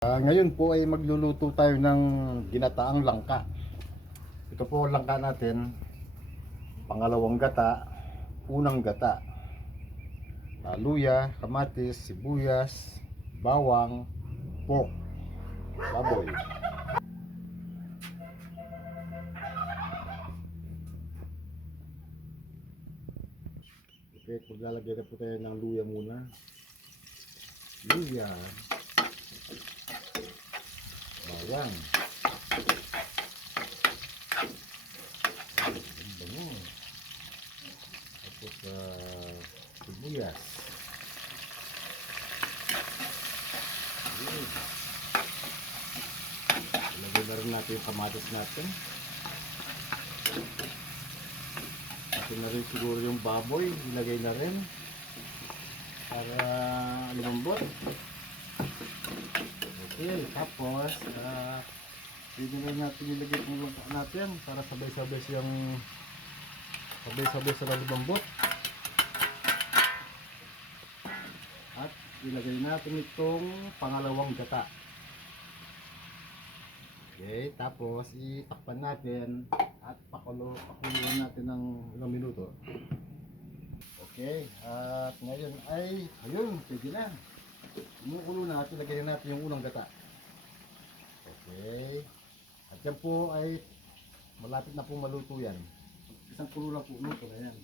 Ngayon po ay magluluto tayo ng ginataang langka. Ito po ang langka natin, pangalawang gata, unang gata. Luya, kamatis, sibuyas, bawang, pork, baboy. Okay, paglalagay na po tayo ng luya muna. Luya, bawang, bango, tapos sibuyas. Ilagay na rin natin yung kamatis natin. Ito na rin siguro yung baboy, ilagay na rin para lumambot. Okay, tapos pwede na natin ilagay yung langka natin para sabay-sabay siyang sa lumambot. At ilagay natin itong pangalawang gata. Okay, tapos itakpan natin at pakuloyin natin ng ilang minuto. Okay, at ngayon ay, ayun, pwede na. Kumukulo na at ilagay natin yung unang gata. Okay, at yan po ay malapit na pong maluto yan. Isang kulo lang po, luto na yan.